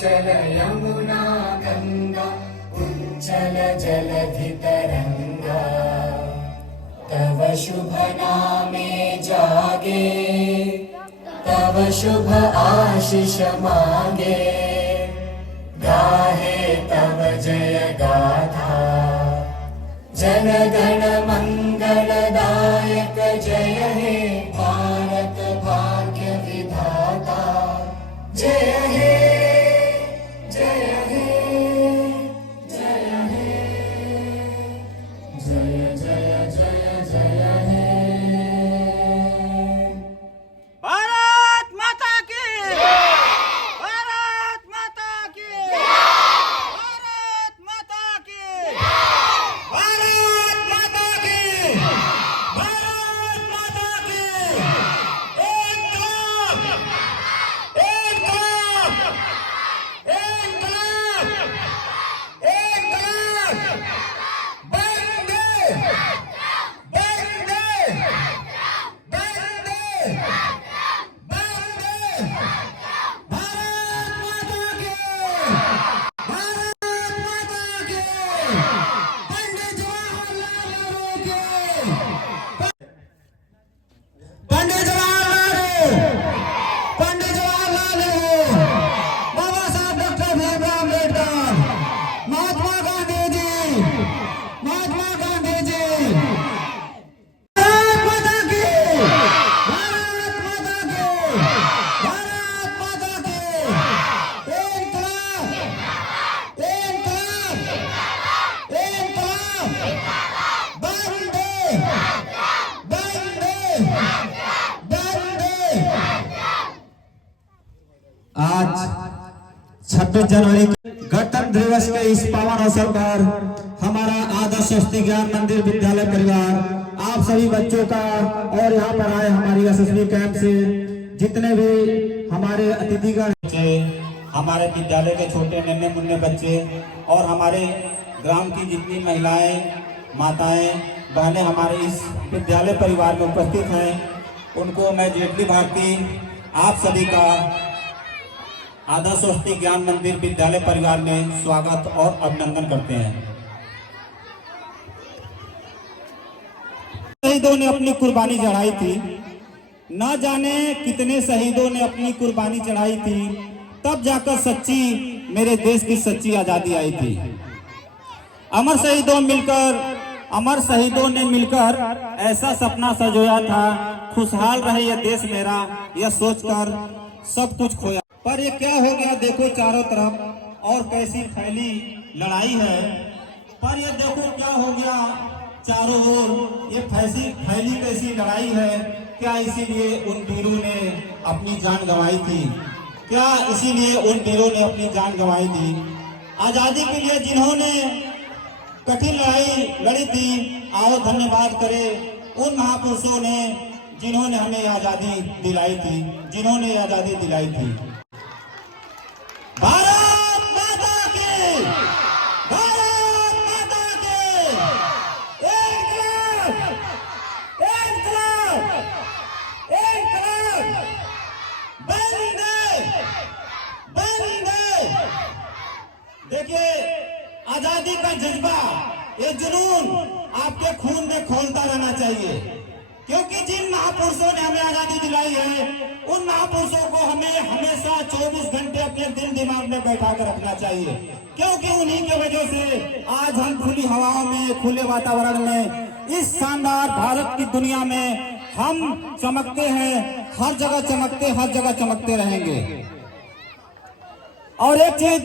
चल यमुना गंगा उज्जल जलधितरंगा तव शुभ नामे जागे तव शुभ आशीष मांगे गाहे तव जय गाथा जन गण मंगलदायक जय हे भारत भाग्य विधाता जय हे जय हे जय हे जय जय जय जय हे भारत माता की भारत माता की भारत माता की भारत माता की भारत माता की पंडित जवाहरलाल नेहरू, बाबा साहब डॉक्टर भीमराव अम्बेडकर, महात्मा गांधी जी, महात्मा गांधी जी। भारत माता की भारत माता की भारत माता की इनकलाब इनकलाब इनकलाब वंदे वंदे आज 26 जनवरी गणतंत्र दिवस के इस पावन अवसर पर हमारा आदर्श स्वस्ति ज्ञान मंदिर विद्यालय परिवार आप सभी बच्चों का और यहाँ पर आए हमारी यशस्वी कैंप से जितने भी हमारे अतिथिगण बच्चे, हमारे विद्यालय के छोटे नन्हे मुन्ने बच्चे और हमारे ग्राम की जितनी महिलाएं माताएं बहनें हमारे इस विद्यालय परिवार में उपस्थित हैं, उनको मैं जेटली भारती आप सभी का आदर्श स्वस्ति ज्ञान मंदिर विद्यालय परिवार में स्वागत और अभिनंदन करते हैं। शहीदों ने अपनी कुर्बानी चढ़ाई थी, न जाने कितने शहीदों ने अपनी कुर्बानी चढ़ाई थी, तब जाकर सच्ची मेरे देश की सच्ची आजादी आई थी। अमर शहीदों ने मिलकर ऐसा सपना सजोया था, खुशहाल रहे यह देश मेरा, यह सोचकर सब कुछ खोया। पर ये क्या हो गया देखो चारों तरफ और कैसी फैली लड़ाई है। पर ये देखो क्या हो गया चारों ओर, ये फैली कैसी लड़ाई है। क्या इसीलिए उन वीरों ने अपनी जान गंवाई थी? क्या इसीलिए उन वीरों ने अपनी जान गंवाई थी? आजादी के लिए जिन्होंने कठिन लड़ाई लड़ी थी, आओ धन्यवाद करें उन महापुरुषों ने जिन्होंने हमें आजादी दिलाई थी, जिन्होंने आजादी दिलाई थी। भारत माता की भारत माता की इनकलाब इनकलाब इनकलाब वंदे वंदे। देखिए आजादी का जज्बा, ये जुनून आपके खून में खोलता रहना चाहिए, क्योंकि जिन महापुरुषों ने हमें आजादी दिलाई है उन महापुरुषों को हमें हमेशा 24 घंटे अपने दिल दिमाग में बैठा कर रखना चाहिए, क्योंकि उन्हीं की वजह से आज हम खुली हवाओं में, खुले वातावरण में, इस शानदार भारत की दुनिया में हम चमकते हैं। हर जगह चमकते रहेंगे। और एक चीज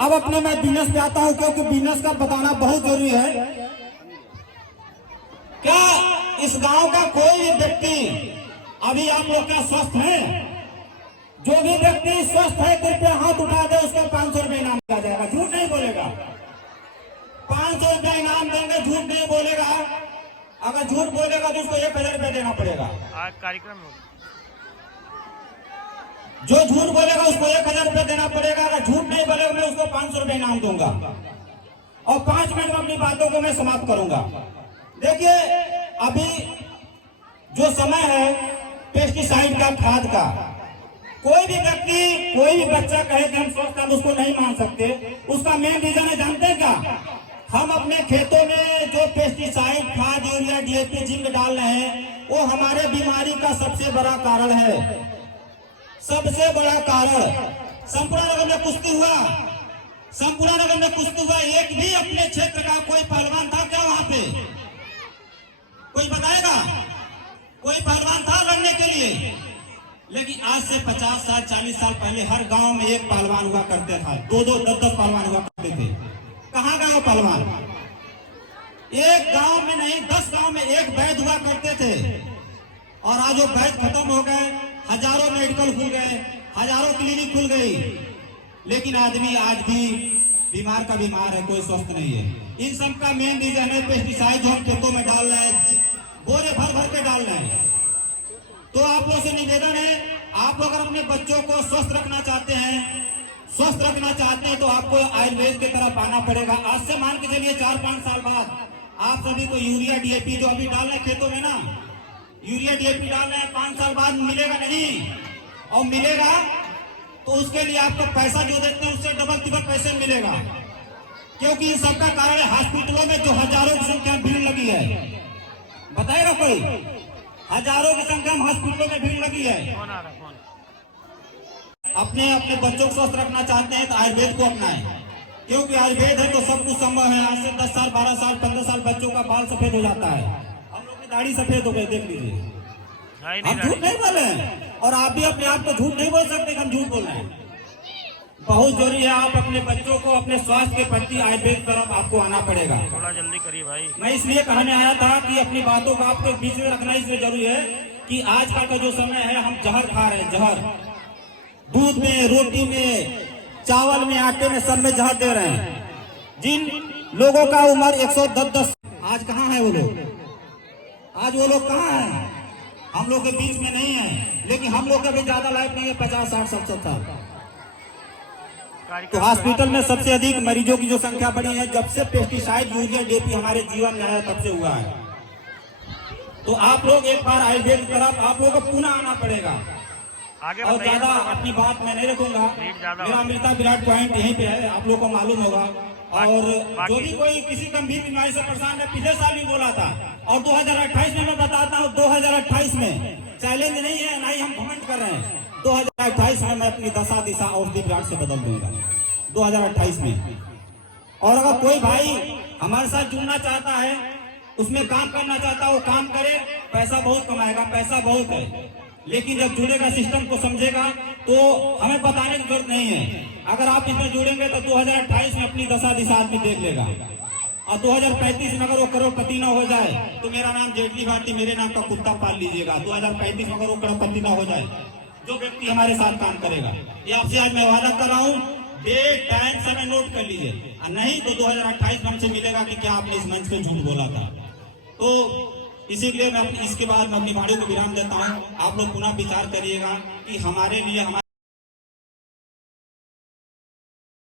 अब अपने मैं बिजनेस पे आता हूं, क्योंकि बिजनेस का बताना बहुत जरूरी है। क्या इस गांव का कोई भी व्यक्ति अभी आप लोग का स्वस्थ है? जो भी व्यक्ति स्वस्थ है कृपया हाथ उठा दे, उसको 500 रुपए इनाम दिया जाएगा। झूठ नहीं बोलेगा, 500 रुपए इनाम देंगे, झूठ नहीं बोलेगा। अगर झूठ बोलेगा तो उसको 1000 रुपए देना पड़ेगा। आज कार्यक्रम जो झूठ बोलेगा उसको 1000 रुपए देना पड़ेगा। अगर झूठ नहीं बोलेगा मैं उसको 500 रुपए इनाम दूंगा। और 5 मिनट में अपनी बातों को मैं समाप्त करूंगा। देखिए अभी जो समय है पेस्टिसाइड का, खाद का, कोई भी व्यक्ति, कोई भी बच्चा कहे कि हम स्वस्थ, हम उसको नहीं मान सकते। उसका मेन रीजन है, जानते हैं क्या? हम अपने खेतों में जो पेस्टिसाइड, खाद, यूरिया, डीएपी, जिंक डाल रहे हैं, वो हमारे बीमारी का सबसे बड़ा कारण है, सबसे बड़ा कारण। संपूर्ण नगर में कुश्ती हुआ, संपूर्ण नगर में कुश्ती हुआ, एक भी अपने क्षेत्र का कोई पहलवान था क्या वहां पे? कोई बताएगा? कोई पहलवान था लड़ने के लिए? लेकिन आज से 50 साल, 40 साल पहले हर गांव में एक पहलवान हुआ करते था, 2-2, 10-10 पहलवान हुआ करते थे। कहाँ गए वो पहलवान? एक गांव में नहीं, 10 गांव में एक वैद्य हुआ करते थे। और आज वो वैद्य खत्म हो गए, हजारों मेडिकल खुल गए, हजारों क्लिनिक खुल गई, लेकिन आदमी आज भी बीमार का बीमार है, कोई स्वस्थ नहीं है। इन सब का मेन रीजन है पेस्टिसाइड जो हम खेतों में डाल रहे हैं, बोरे भर भर के डाल रहे हैं। तो आप लोगों से निवेदन है, आप अगर अपने बच्चों को स्वस्थ रखना चाहते हैं, स्वस्थ रखना चाहते हैं, तो आपको आयुर्वेद की तरफ आना पड़ेगा। आज से मान के चलिए 4-5 साल बाद आप सभी को यूरिया, डीएपी जो अभी डाल रहे हैं खेतों में ना, यूरिया, डीएपी डाल रहे हैं, 5 साल बाद मिलेगा नहीं, और मिलेगा तो उसके लिए आपको पैसा जो देते हैं उससे डबल तिबल पैसे मिलेगा। क्योंकि इन सबका कारण है हॉस्पिटलों में जो हजारों की संख्या में भीड़ लगी है। बताएगा कोई? हजारों की संख्या में हॉस्पिटलों में भीड़ लगी है। अपने अपने बच्चों को स्वस्थ रखना चाहते हैं तो आयुर्वेद को अपनाएं, क्योंकि आयुर्वेद है तो सब कुछ संभव है। आज से 10 साल, 12 साल, 15 साल बच्चों का बाल सफेद हो जाता है, हम लोग की दाढ़ी सफेद हो गई, देख लीजिए। हम झूठ नहीं बोले हैं, और आप भी अपने आप को झूठ नहीं बोल सकते कि हम झूठ बोल रहे हैं। बहुत जरूरी है, आप अपने बच्चों को अपने स्वास्थ्य के प्रति आयुर्वेद तरफ आपको आना पड़ेगा। थोड़ा जल्दी करिए भाई। मैं इसलिए कहने आया था कि अपनी बातों को आपके बीच में रखना इसलिए जरूरी है कि आजकल का जो समय है, हम जहर खा रहे हैं, जहर दूध में, रोटी में, चावल में, आटे में, सब में जहर दे रहे हैं। जिन लोगों का उम्र 110-10, आज कहाँ है वो लोग? आज वो लोग कहाँ हैं? हम लोग के बीच में नहीं है, लेकिन हम लोग का भी ज्यादा लाइफ नहीं है, 50, 60, 70 साल। तो हॉस्पिटल में सबसे अधिक मरीजों की जो संख्या बढ़ी है जब से पेस्टिसाइड, यूरिया, डीएपी हमारे जीवन में आया तब से हुआ है। तो आप लोग एक बार आयुर्वेद की तरफ आप लोगों को पुनः आना पड़ेगा। आगे और ज्यादा अपनी बात मैं नहीं रखूंगा, मेरा अमृता विराट पॉइंट यहीं पे है, आप लोगों को मालूम होगा। और जो भी कोई किसी गंभीर बीमारी से परेशान है, पिछले साल भी बोला था, और 2028 में मैं बताता हूँ, 2028 में चैलेंज नहीं है, ना ही हम घमंड कर रहे हैं। 2028 में मैं अपनी दशा दिशा औषधि विराट से बदल दूंगा, 2028 में। और अगर कोई भाई हमारे साथ जुड़ना चाहता है, उसमें काम करना चाहता है, वो काम करे, पैसा बहुत कमाएगा, पैसा बहुत है, लेकिन जब जुड़ेगा, सिस्टम को समझेगा, तो हमें बताने की जरूरत नहीं है। अगर आप इसमें जुड़ेंगे तो 2028 में अपनी दशा दिशा आदमी देख लेगा। और 2035 में अगर वो करोड़पति ना हो जाए तो मेरा नाम जेटली भारती, मेरे नाम का कुत्ता पाल लीजिएगा। 2035 में अगर वो करोड़पति ना हो जाए, जो व्यक्ति हमारे साथ काम करेगा, ये आपसे आज मैं वादा कर रहा हूँ, डेट टाइम समय नोट कर लीजिए, नहीं तो 2028 में हमसे मिलेगा कि क्या आपने इस मंच पे झूठ बोला था। तो इसीलिए मैं इसके बाद मैं अपनी वाणी को विराम देता हूँ। आप लोग पुनः विचार करिएगा कि हमारे लिए हमारे